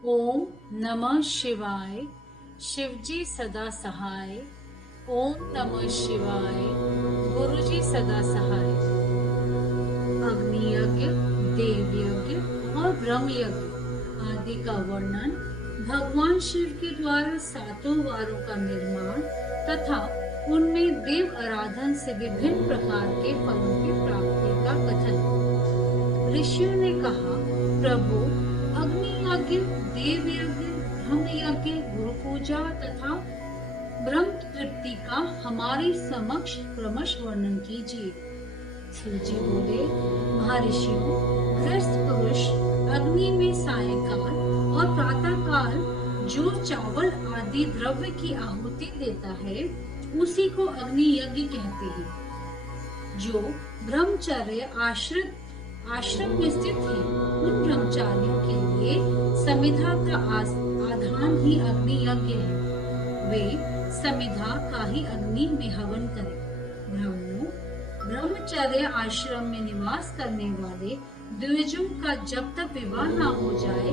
ओम नमः शिवाय। शिवजी सदा सहाय। ओम नमः शिवाय। गुरुजी सदा सहाय। अग्नि यज्ञ, देव यज्ञ और ब्रह्म यज्ञ आदि का वर्णन भगवान शिव के द्वारा 7 वारों का निर्माण तथा उनमें देव आराधन से विभिन्न प्रकार के फलों की प्राप्ति का कथन। ऋषियों ने कहा, प्रभु, अग्नि यज्ञ, देव यज्ञ, ब्रह्म यज्ञ, गुरु पूजा तथा ब्रह्म तृप्ति का हमारे समक्ष क्रमश वर्णन कीजिए। शिवजी बोले, महर्षियों, गृहस्थ पुरुष अग्नि में सायंकाल और प्रातःकाल जो चावल आदि द्रव्य की आहुति देता है उसी को अग्नि यज्ञ कहते हैं। जो ब्रह्मचर्य आश्रम में स्थित है उन ब्रह्मचारियों के लिए समिधा का आधान ही अग्नि यज्ञ है। वे समिधा का ही अग्नि में हवन करें। ब्रह्मचर्य आश्रम में निवास करने वाले द्विजों का जब तक विवाह न हो जाए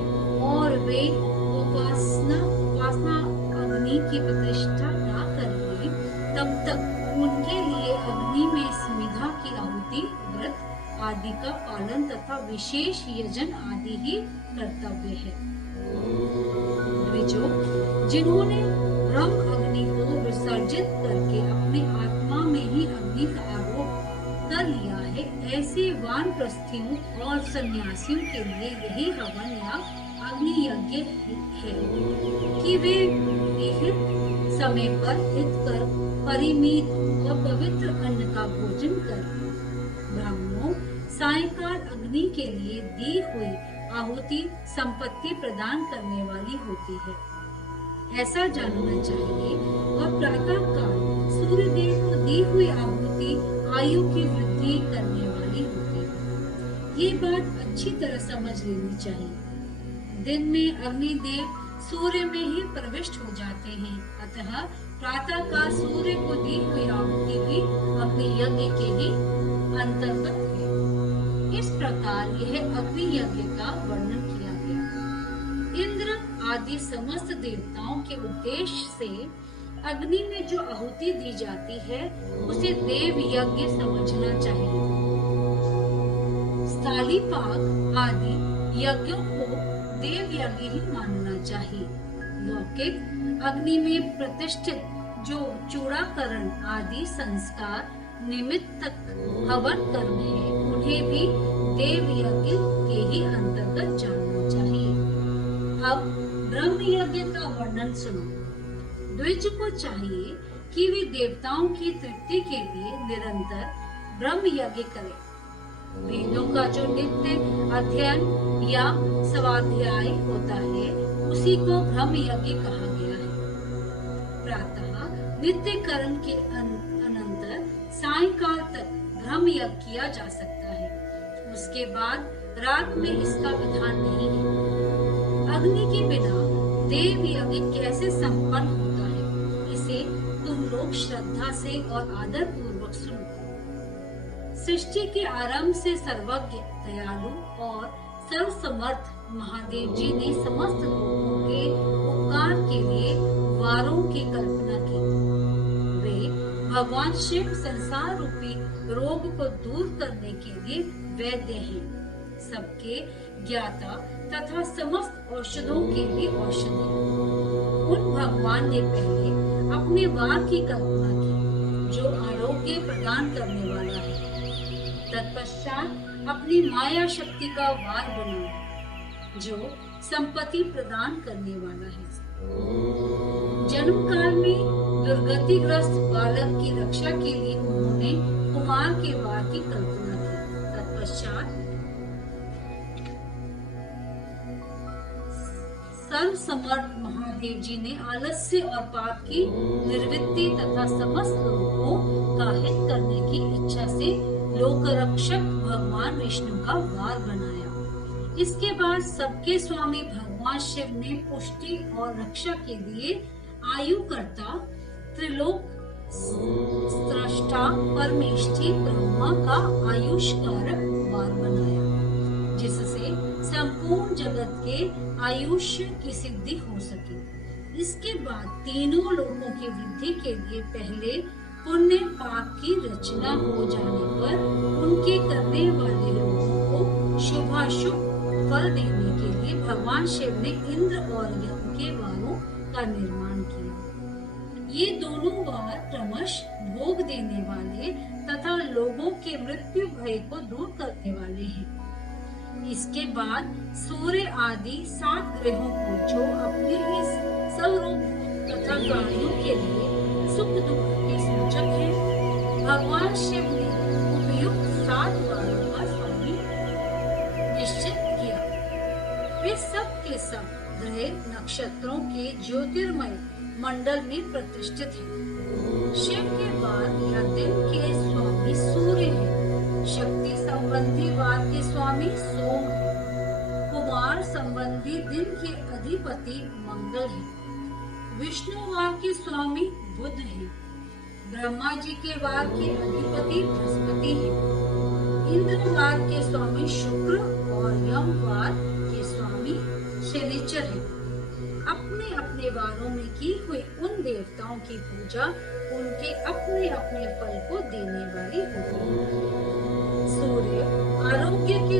और वे उपासना अग्नि की प्रतिष्ठा न करें, तब तक उनके लिए अग्नि में समिधा की आहुति, व्रत आदि का पालन तथा विशेष यजन आदि ही कर्तव्य है। द्विजों, जिन्होंने ब्रह्म अग्नि को विसर्जित करके अपनी आत्मा में ही अग्नि का आरोप कर लिया है, ऐसे वानप्रस्थियों और सन्यासियों के लिए यही हवन या अग्नि यज्ञ है कि वे निहित समय पर हितकर परिमित और पवित्र अन्न का भोजन करें। ब्राह्मणों, सायंकाल अग्नि के लिए दी हुई आहुति संपत्ति प्रदान करने वाली होती है, ऐसा जानना चाहिए, और प्रातःकाल सूर्यदेव को दी हुई आहुति आयु की वृद्धि करने वाली होती है। ये बात अच्छी तरह समझ लेनी चाहिए। दिन में अग्निदेव सूर्य में ही प्रविष्ट हो जाते हैं, अतः प्रातःकाल सूर्य को दी हुई आहुति भी अग्नि यज्ञ के ही अंतर्गत है। इस प्रकार यह अग्नि यज्ञ का वर्णन किया गया। इंद्र आदि समस्त देवताओं के उद्देश्य से अग्नि में जो आहुति दी जाती है उसे देव यज्ञ समझना चाहिए। स्थालीपाक आदि यज्ञों को देव यज्ञ ही मानना चाहिए। लौकिक अग्नि में प्रतिष्ठित जो चूड़ाकरण आदि संस्कार निमित्तक हवन कर्म है, उन्हें भी देव यज्ञ के ही अंतर्गत जानना चाहिए। अब ब्रह्म यज्ञ का वर्णन सुनो। द्विज को चाहिए कि वे देवताओं की तृप्ति के लिए निरंतर ब्रह्म यज्ञ करें। वेदों का जो नित्य अध्ययन या स्वाध्याय होता है उसी को ब्रह्म यज्ञ कहा गया है। प्रातः नित्य कर्म के अनंतर सायंकाल तक ब्रह्म यज्ञ किया जा सकता है। उसके बाद रात में इसका विधान नहीं है। अग्नि के बिना देव यज्ञ कैसे संपन्न होता है, इसे तुम लोग श्रद्धा से और आदर पूर्वक सुनो। सृष्टि के आरंभ से सर्वज्ञ, दयालु और सर्वसमर्थ महादेव जी ने समस्त लोगों के उपकार के लिए वारों की कल्पना की। वे भगवान शिव संसार रूपी रोग को दूर करने के लिए वैद्य हैं, सबके ज्ञाता तथा समस्त औषधों के लिए औषधि। उन भगवान ने पहले अपने वार की कल्पना की जो आरोग्य प्रदान करने वाला है। तत्पश्चात अपनी माया शक्ति का वार बनाया जो संपत्ति प्रदान करने वाला है। जन्म काल में दुर्गतिग्रस्त बालक की रक्षा के लिए उन्होंने कुमार के वार की कल्पना की। तत्पश्चात सर्वसमर्थ महादेव जी ने आलस्य और पाप की निर्वृत्ति तथा समस्त लोगों का हित करने की इच्छा से लोकरक्षक भगवान विष्णु का वार बनाया। इसके बाद सबके स्वामी भगवान शिव ने पुष्टि और रक्षा के लिए आयुकर्ता, त्रिलोक स्रष्टा परमेष्ठी ब्रह्मा का आयुष कारक वार बनाया, जिससे संपूर्ण संपूर्ण जगत के आयुष्य की सिद्धि हो सके। इसके बाद तीनों लोगों की वृद्धि के लिए पहले पुण्य पाप की रचना हो जाने पर उनके करने वाले लोगों को शुभाशुभ फल देने के लिए भगवान शिव ने इंद्र और यम के वारों का निर्माण किया। ये दोनों वार क्रमश भोग देने वाले तथा लोगों के मृत्यु भय को दूर करने वाले हैं। इसके बाद सूर्य आदि 7 ग्रहों को जो अपने इस स्वरूप तथा प्राणियों के लिए सुख दुख के सूचक है, भगवान शिव ने उपयुक्त 7 वारों का स्वामी निश्चित किया। वे सब के सब ग्रह नक्षत्रों के ज्योतिर्मय मंडल में प्रतिष्ठित है। शिव के बाद या दिन के स्वामी सूर्य है, शक्ति संबंधी वार के स्वामी सोम है, कुमार संबंधी दिन के अधिपति मंगल है, विष्णुवार के स्वामी बुध है, ब्रह्मा जी के वार के अधिपति बृहस्पति है, इंद्रवार के स्वामी शुक्र और यमवार के स्वामी शनिचर है। अपने अपने वारों में की हुई उन देवताओं की पूजा उनके अपने अपने फल को देने वाली होती है। सूर्य आरोग्य के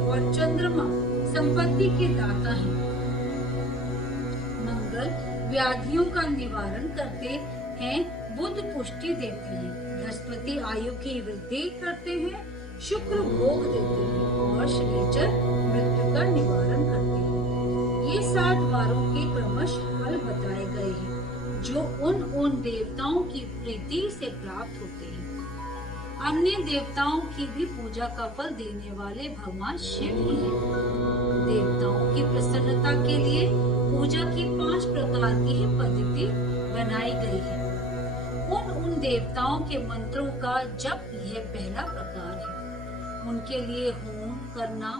और चंद्रमा संपत्ति के दाता हैं। मंगल व्याधियों का निवारण करते हैं, बुध पुष्टि देते हैं, बृहस्पति आयु की वृद्धि करते हैं, शुक्र भोग देते हैं और शनिचर मृत्यु का निवारण करते हैं। ये 7 वारों के क्रमश फल बताए गए हैं जो उन देवताओं की प्रीति से प्राप्त होते हैं। अन्य देवताओं की भी पूजा का फल देने वाले भगवान शिव ही हैं। देवताओं की प्रसन्नता के लिए पूजा की 5 प्रकार की ही पद्धति बनाई गई है। उन देवताओं के मंत्रों का जप यह पहला प्रकार है। उनके लिए होम करना,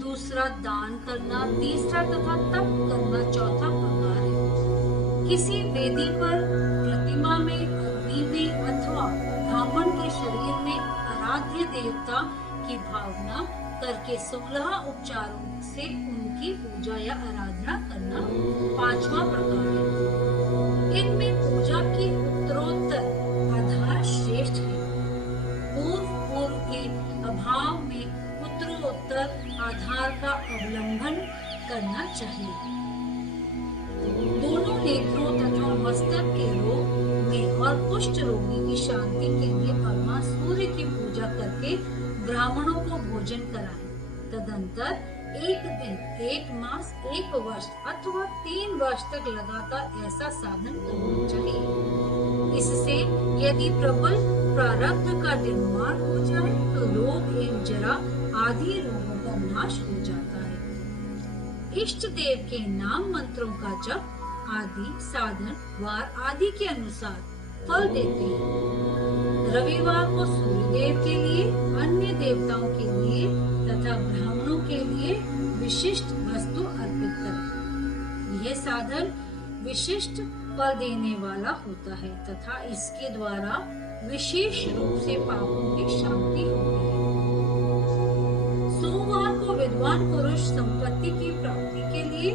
दूसरा दान करना, तीसरा तथा तप करना चौथा प्रकार है। किसी वेदी पर, प्रतिमा में, अग्नि में अथवा ब्राह्मण के शरीर में आराध्य देवता की भावना करके 16 उपचारों से उनकी पूजा या आराधना करना पांचवा प्रकार है। इनमें पूजा की उत्तरोत्तर आधार श्रेष्ठ है। पूर्व के अभाव में उत्तरोत्तर आधार का अवलंबन करना चाहिए। दोनों नेत्रों तथा मस्तक के रोग में और कुष्ठ रोगी की शांति के लिए भगवान सूर्य की पूजा करके ब्राह्मणों को भोजन कराएं। तदंतर 1 दिन, 1 मास, 1 वर्ष अथवा 3 वर्ष तक लगातार ऐसा साधन करना चाहिए। इससे यदि प्रबल प्रारब्ध का निर्माण हो जाए तो रोग एवं जरा आदि रोगों का नाश हो जाता है। इष्ट देव के नाम मंत्रों का जप आदि साधन वार आदि के अनुसार फल देते हैं। रविवार को सूर्य देव के लिए, अन्य देवताओं के लिए तथा ब्राह्मणों के लिए विशिष्ट वस्तु अर्पित करें। यह साधन विशिष्ट फल देने वाला होता है तथा इसके द्वारा विशेष रूप से पापों की शांति होती है। सोमवार को विद्वान पुरुष संपत्ति की प्राप्ति के लिए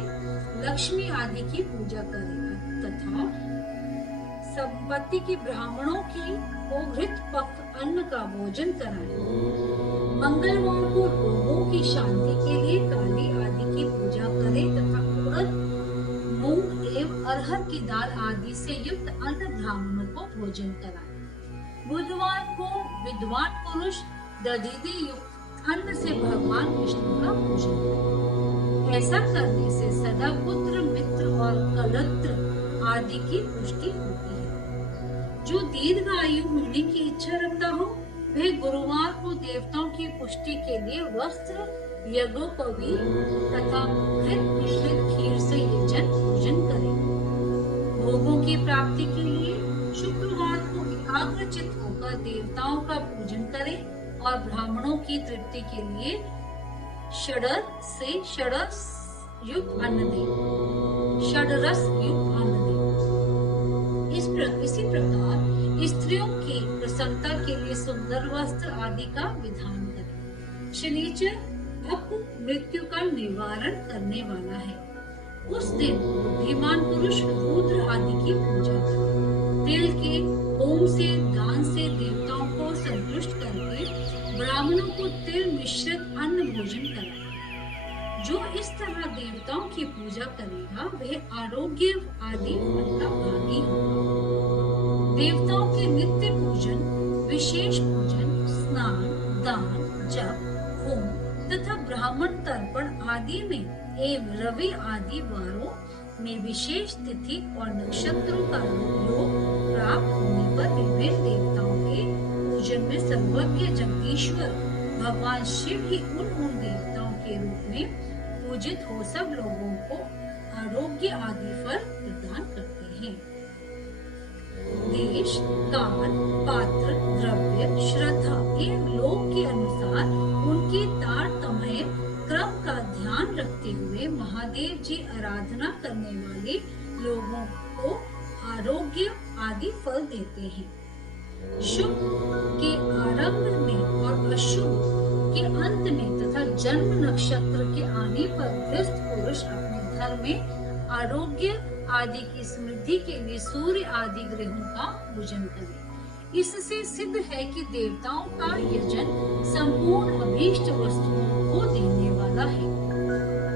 लक्ष्मी आदि की पूजा करेगा तथा संपत्ति की ब्राह्मणों की को घृत पक अन्न का भोजन कराए। मंगलवार को रोगों की शांति के लिए काली आदि की पूजा करे तथा उड़द, मूंग एवं अरहर की दाल आदि से युक्त अन्न ब्राह्मणों को भोजन कराए। बुधवार को विद्वान पुरुष दधीदि युक्त अन्न से भगवान विष्णु का पूजन करे। ऐसा करने से सदा पुत्र, मित्र और कलत्र आदि की पुष्टि होती है। जो दीर्घायु होने की इच्छा रखता हो वह गुरुवार को देवताओं की पुष्टि के लिए वस्त्र, यज्ञोपवीत तथा घृत मिश्रित खीर से यजन पूजन करे। भोगों की प्राप्ति के लिए शुक्रवार को एकाग्रचित होकर देवताओं का पूजन करे और ब्राह्मणों की तृप्ति के लिए षडरस युक्त अन्न दे। इसी प्रकार स्त्रियों की प्रसन्नता के लिए सुंदर वस्त्र आदि का विधान करें। शनिचर मृत्यु का निवारण करने वाला है। उस दिन बुद्धिमान पुरुष रुद्र आदि की पूजा करे। तिल के होम से, दान से देवताओं को संतुष्ट करके ब्राह्मणों को तिल मिश्रित अन्न भोजन कराए। जो इस तरह देवताओं की पूजा करेगा वह आरोग्य आदि फल का भागी होगा। देवताओं के नित्य पूजन, विशेष पूजन, स्नान, दान, जप, होम तथा ब्राह्मण तर्पण आदि में एवं रवि आदि वारों में विशेष तिथि और नक्षत्रों का योग प्राप्त होने पर विभिन्न देवताओं के पूजन में सर्वज्ञ जगदीश्वर भगवान शिव ही उन देवताओं के रूप में पूजित हो सब लोगों को आरोग्य आदि फल प्रदान करते हैं। देश, काल, पात्र, द्रव्य, श्रद्धा एवं लोक के अनुसार उनकी तारतम्य क्रम का ध्यान रखते हुए महादेव जी आराधना करने वाले लोगों को आरोग्य आदि फल देते हैं। शुभ के आरंभ में और अशुभ के अंत में तथा जन्म नक्षत्र के आने पर गृहस्थ पुरुष अपने घर में आरोग्य आदि की समृद्धि के लिए सूर्य आदि ग्रहों का पूजन करें। इससे सिद्ध है कि देवताओं का यजन संपूर्ण अभीष्ट वस्तुओं को देने वाला है।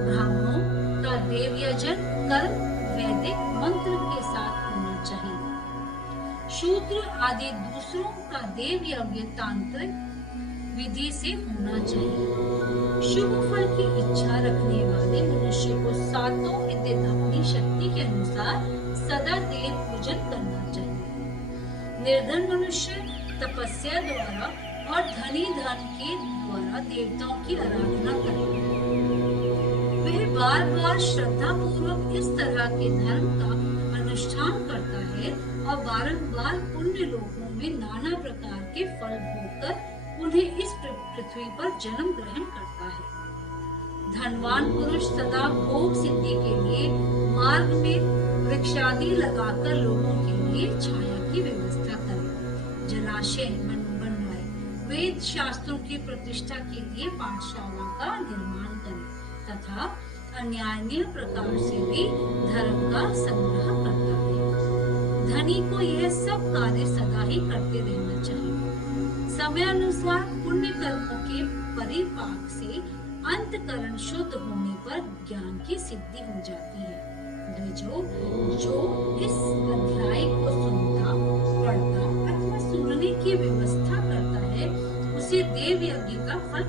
ब्राह्मणों का देव यजन कर्म वैदिक मंत्र के साथ होना चाहिए। शूद्र आदि दूसरों का देव यज्ञ तांत्रिक विधि से होना चाहिए। शुभ फल की इच्छा रखने वाले मनुष्य को सातों दिन अपनी शक्ति के अनुसार सदा देव पूजन करना चाहिए। निर्धन मनुष्य तपस्या द्वारा और धनी धन के द्वारा देवताओं की आराधना करे। वह बार बार श्रद्धा पूर्वक इस तरह के धर्म का अनुष्ठान करता है और बारंबार पुण्य लोकों में नाना प्रकार के फल भोगकर उन्हें इस पृथ्वी पर जन्म ग्रहण करता है। धनवान पुरुष सदा भोग सिद्धि के लिए मार्ग में वृक्षादि लगाकर लोगों के लिए छाया की व्यवस्था करे, जलाशय बनवाए, वेद शास्त्रों की प्रतिष्ठा के लिए पाठशाला का निर्माण करे तथा अन्य प्रकार से भी धर्म का संग्रह करता है। धनी को यह सब कार्य सदा ही करते रहना चाहिए। समय अनुसार पुण्य कर्मों के परिपाक से अंतकरण शुद्ध होने पर ज्ञान की सिद्धि हो जाती है। द्विजो, जो इस अध्याय को सुनता, पढ़ता अथवा सुनने की व्यवस्था करता है उसे देव यज्ञ का फल